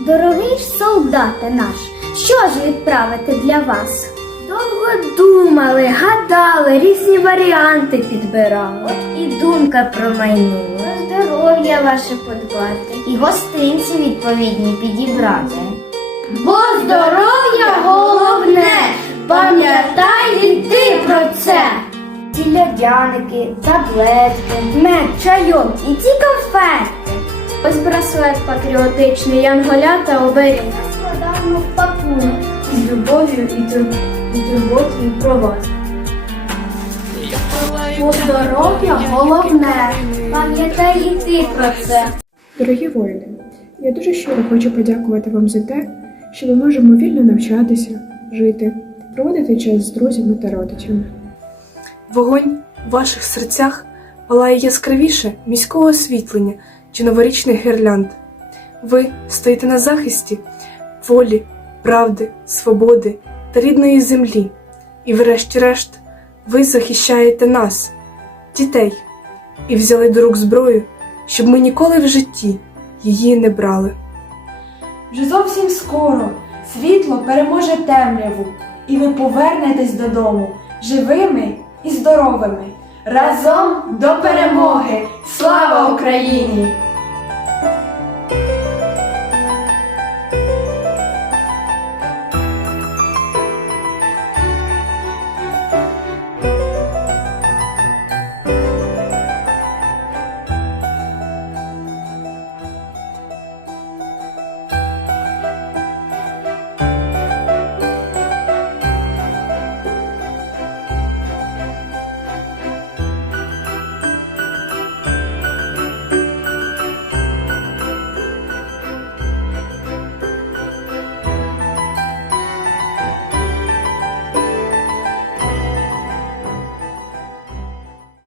Дорогий ж солдате наш, що ж відправити для вас? Довго думали, гадали, різні варіанти підбирали. От і думка промайнула. Здоров'я ваше подбати. І гостинці відповідні підібрати. Бо здоров'я головне, пам'ятай і ти про це. Ці льодяники, таблетки, мед, чайок і ці конфети. Ось браслет патріотичний, янголята оберіг. Складаємо в пакунок. з любов'ю і, тур... і турботою про вас. Бо здоров'я головне, пам'ятай і ти про це. Дорогі воїни, я дуже щиро хочу подякувати вам за те, що ми можемо вільно навчатися, жити, проводити час з друзями та родичами. Вогонь в ваших серцях палає яскравіше міського освітлення чи новорічних гірлянд. Ви стоїте на захисті волі, правди, свободи та рідної землі. І, врешті-решт, ви захищаєте нас, дітей, і взяли до рук зброю, щоб ми ніколи в житті її не брали. Вже зовсім скоро світло переможе темряву, і ви повернетесь додому живими і здоровими. Разом до перемоги! Слава Україні!